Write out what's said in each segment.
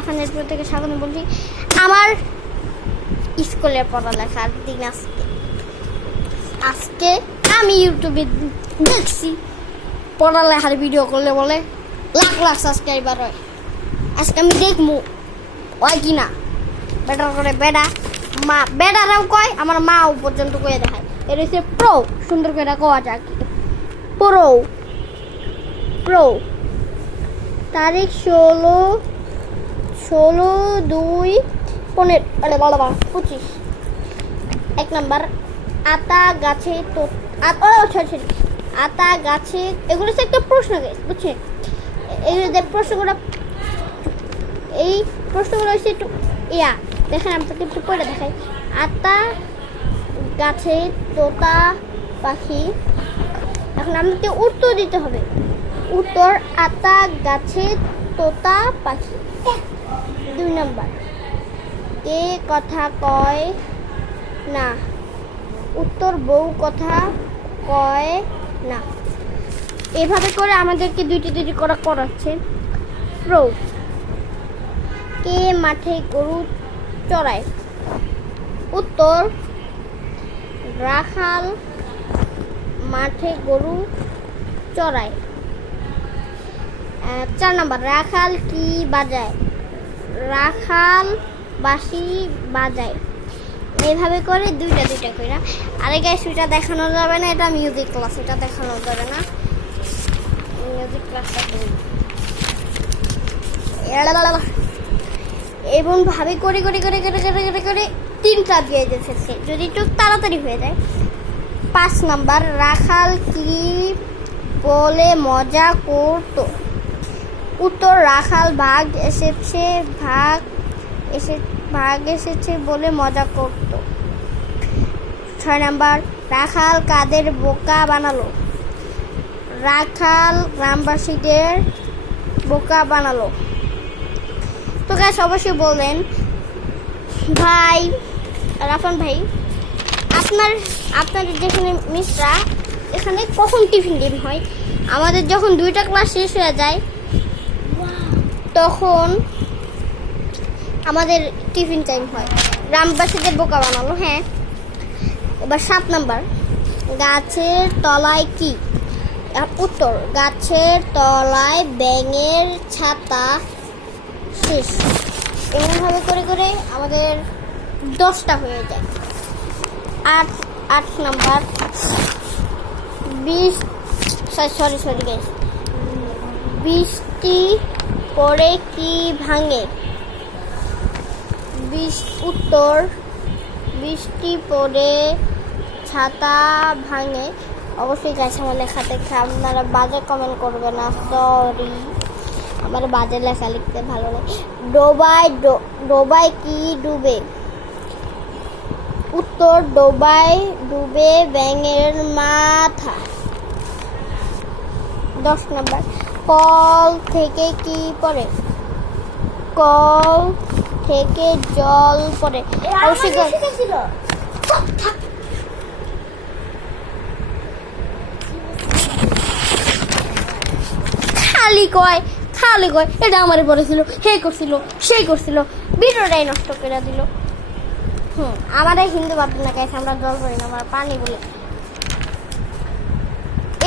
রাফানের থেকে স্বাগত বলছি আমার স্কুলের পড়ালেখার দিন। আজকে আমি ইউটিউবে দেখছি পড়ালেখার ভিডিও করলে বলে লাখ লাখ সাবস্ক্রাইবার হয়। আজকে আমি দেখবো হয় কি না। বেটার করে বেটারাও কয়, আমার মাও পর্যন্ত কয়ে দেখায়। এর হচ্ছে প্রো, সুন্দর করে কোয়া যাক প্রো। তারিখ 16/2/15 1 নাম্বার আতা গাছে তো আতা গাছে, এগুলো হচ্ছে একটা প্রশ্ন বুঝছেন। এই প্রশ্নগুলো হচ্ছে একটু দেখেন, আমি তোকে একটু পড়ে দেখাই। আতা গাছে তোতা পাখি, এখন আমাকে উত্তর দিতে হবে। উত্তর আতা গাছে তোতা পাখি। 2 নাম্বার কে কথা কয় না। উত্তর বউ কথা কয় না। এভাবে করে আমাদেরকে দুইটি করে করাচ্ছে। প্রো কে মাঠে গরু চড়ায়। উত্তর রাখাল মাঠে গরু চড়ায়। 4 নাম্বার রাখাল কি বাজায়। রাখাল বাঁশি বাজায়। এইভাবে করে দুইটা করে। আরে গাইস, ওইটা দেখানো যাবে না, এটা মিউজিক ক্লাস, এটা দেখানো যাবে না। মিউজিক ক্লাসটা এবং ভাবে করে 3টা দিয়ে দিতেছে, যদি একটু তাড়াতাড়ি হয়ে যায়। 5 নাম্বার রাখাল কি বলে মজা করতো। উত্তর রাখাল ভাগ এসেছে বলে মজা করতো। 6 নাম্বার রাখাল কাদের বোকা বানালো। রাখাল গ্রামবাসীদের বোকা বানালো। তো গাইস, অবশ্যই বলবেন ভাই রাফান ভাই, আপনাদের যেখানে মিসরা এখানে কখন টিফিন হয়। আমাদের যখন 2টা ক্লাস শেষ হয়ে যায় তখন আমাদের টিফিন টাইম হয়। গ্রামবাসীদের বোকা বানালো। হ্যাঁ, এবার 7 নাম্বার গাছের তলায় কি। উত্তর গাছের তলায় ব্যাঙের ছাতা। শেষ। এমনভাবে করে আমাদের 10টা হয়ে যায়। 8 নাম্বার বৃষ্টি পড়ে কি ভাঙে। উত্তর বৃষ্টি পড়ে ছাতা ভাঙে। অবশ্যই গাছ আমার লেখা দেখে আপনারা বাজে কমেন্ট করবেন না, সরি, আমার বাজে লেখা লিখতে ভালো লাগে। ডোবায় কি ডুবে। উত্তর ডোবায় ডুবে ব্যাঙের মাথা। 10 নাম্বার কল থেকে কি পড়ে। কল থেকে জল পড়ে। খালি কয় এটা আমারে পড়েছিল, হে করছিল, সেই করছিল, ভিডিওটাই নষ্ট করে দিল। আমাদের হিন্দু পারতেন না গাইস, আমরা জল পড়ি না, আমরা পানি বলে।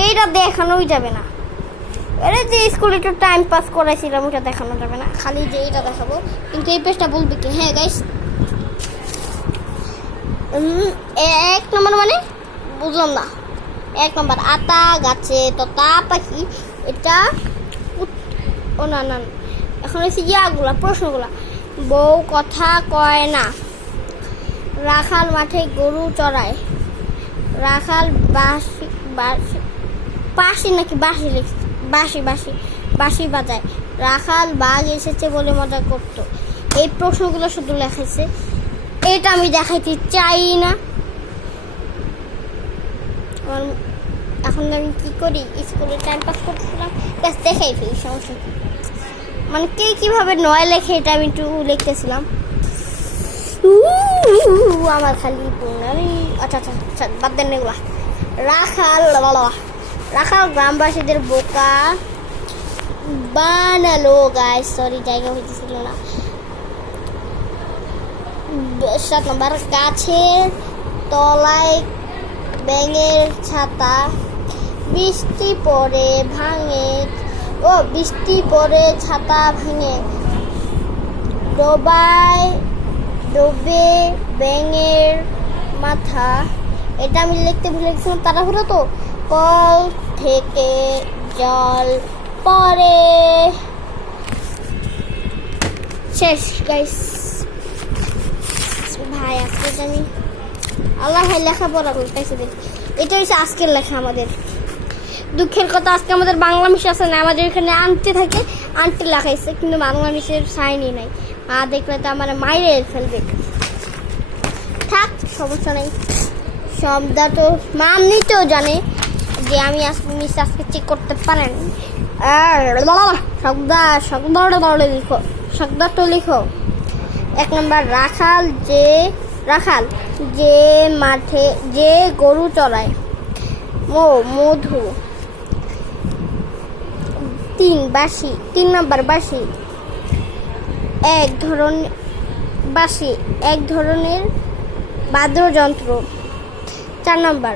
এইটা দেখানোই যাবে না। এর যে স্কুলে একটু টাইম পাস করেছিলাম ওটা দেখানো যাবে না, খালি যে এইটা দেখাবো। কিন্তু এই পেজটা বলবে কি। হ্যাঁ গাইস, 1 নম্বর মানে বুঝলাম না। 1 নম্বর আতা গাছে তোতা পাখি, এটা না এখন হচ্ছে প্রশ্নগুলা। বউ কথা কয় না। রাখাল মাঠে গরু চড়ায়। রাখাল বাঁশি বাজায়। রাখাল বাঘ এসেছে বলে মজা করতো। এই প্রশ্নগুলো শুধু লেখাইছে, এটা আমি দেখাইতে চাই না। এখন আমি কি করি, স্কুলে টাইম পাস করতেছিলাম, দেখাই ফেলি, সমস্যা মানে কে কিভাবে 9 লেখে এটা আমি একটু লিখতেছিলাম। আমার খালি আচ্ছা বাদ দেন এগুলা। রাখাল গ্রামবাসীদের বোকা বানালো গাইস, সরি জায়গা হইতেছিল না। 7 নম্বর, গাছের তলায় ব্যাঙের ছাতা, বৃষ্টি পড়ে ভাঙে, বৃষ্টি পড়ে ছাতা ভাঙে, ডোবে ব্যাঙের মাথা। এটা আমি লিখতে ভুলে গেছিলাম তাড়াহুড়ো তো। কল থেকে জল পড়ে। শেষ গাইস। ভাই আজকে আমি আল্লাহ ভাই লেখাপড়া করতেছি। এটা হচ্ছে আজকের লেখা আমাদের। দুঃখের কথা আজকে আমাদের বাংলা মিশ আছে না, আমাদের এখানে আনতে থাকে, আনতে লেখাইছে কিন্তু বাংলা মিশের সাইনই নাই। মা দেখলে তো আমার মাইরে ফেলবে। থাক, সমস্যা নেই। শব্দটা তো মা এমনিতেও জানে যে আমি মিস আজকে চেক করতে পারেন। শব্দটা লিখো। 1 নম্বর, রাখাল যে মাঠে যে গরু চড়ায়, মধু। 3 নম্বর, বাঁশি এক ধরনের বাদ্যযন্ত্র। 4 নম্বর,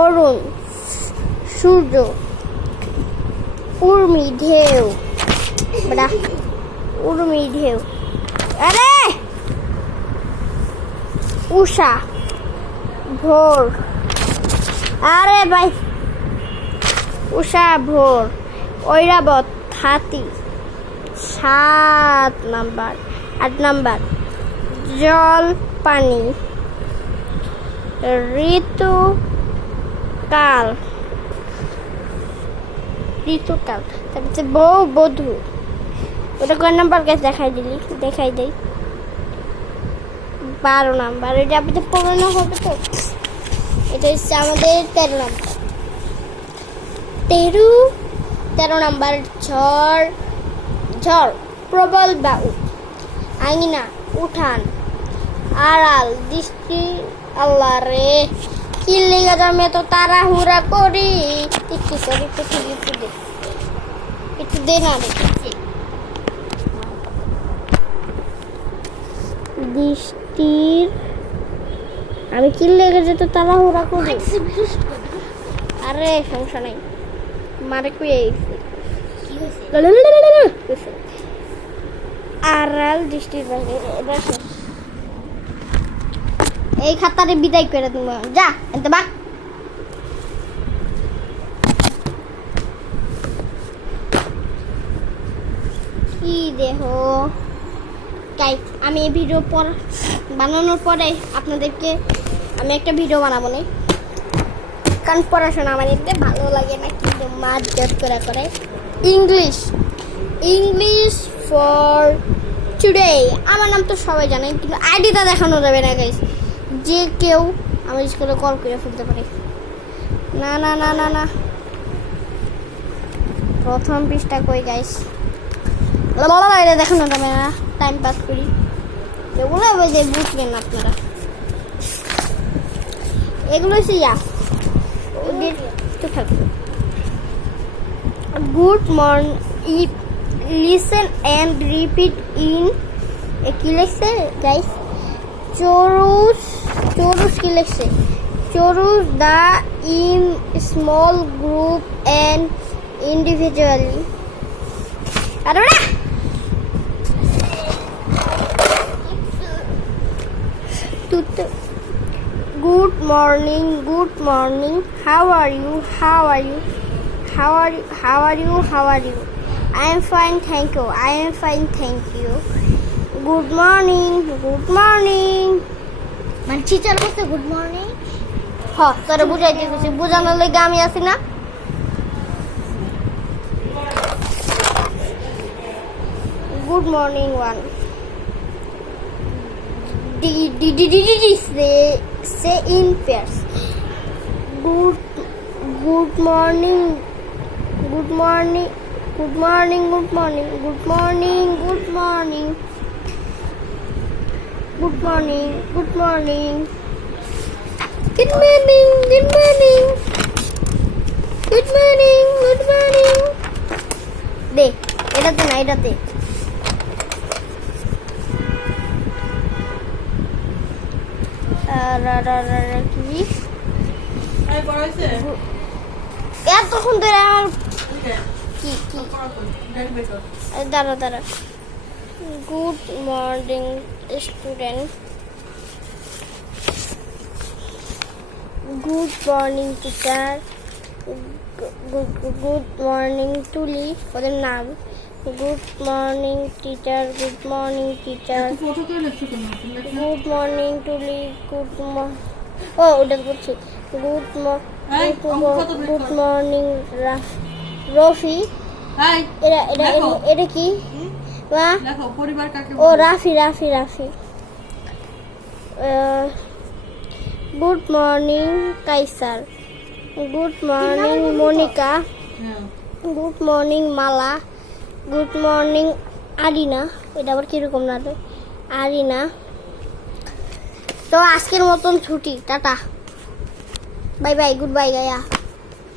অরুণ, সূর্য। উর্মি, ঢেউ। আরে উষা, ভোর। আরে ভাই, উষা, ভোর। ঐরাবত, হাতি। 7 নম্বর। 8 নম্বর, জল, পানি। ঋতুকাল। তারপরে বউ, বধূ। ওটা কয় নাম্বার গাছ দেখাই দেই। 12 নাম্বার। এটা আপনাদের পড়ানো হবে তো। এটা হচ্ছে আমাদের 13 নাম্বার। 13 নাম্বার, ঝড়, প্রবল বায়ু। আঙিনা, উঠান। আড়াল, দৃষ্টি। আল্লাহ রে, কি লেগে যাবে তো তাড়াহুড়া করি। একটু দে না দৃষ্টির। আমি কি লেগে যেত তাড়াহুড়া করি। আরে সমস্যা নাই, মারে আড়াল, দৃষ্টির বাইরে। এই খাতারে বিদায় করে তুমি যা এতে বা। কি দেখো গাইস, আমি এই ভিডিও বানানোর পরে আপনাদেরকে আমি একটা ভিডিও বানাবো না, কারণ পড়াশোনা আমার এতে ভালো লাগে না, কিন্তু মা জব করে। English for today. আমার নাম তো সবাই জানে, কিন্তু আইডিটা দেখানো যাবে না গাইস। যে কেউ আমার স্কুলে কল করে ফেলতে পারে। না, প্রথম পৃষ্ঠা কই গাইস। এটা দেখানো যাবে না, টাইম পাস করি। এগুলো যে বুঝবেন না আপনারা। এগুলো হচ্ছে good morning, listen and repeat in. কি লিখছে গাইস? চরুস কি লিখছে? চরুস দা in small group and individually. আরে Good morning. How are you? I am fine, thank you. Good morning. মানে টিচার বলতে গুড মর্নিং। হ্যাঁ, তোরে বুঝাইতে গেছি, বুঝানোর লাগি আমি আছি না। Good morning, one. Say in pairs. Good morning. Good morning. Good morning. দে এটাতে না এটাতে কি এই পড়াইছে এতক্ষণ ধরে আমার ওকে কি কি পড়া কর দেখ বেকর দাঁড়া দাঁড়া good morning student good morning teacher good morning টুলি ওদের নাম good morning teacher good morning teacher photo করে লিখছো কেন তুমি গুড মর্নিং টুলি ও ওটা বলছি গুড এই, অঙ্ক কত বের গুড কর। মর্নিং রফি হাই এটা এটা দেখো। এটা কি মা দেখো পরিবার কাকে ও বলে? Rafi Rafi Rafi good morning Kaisar good morning Monika হ্যাঁ good morning Mala good morning Arina এটা আবার কিরকম না তো আরিনা তো আজকের মতন ছুটি tata bye bye good bye Gaya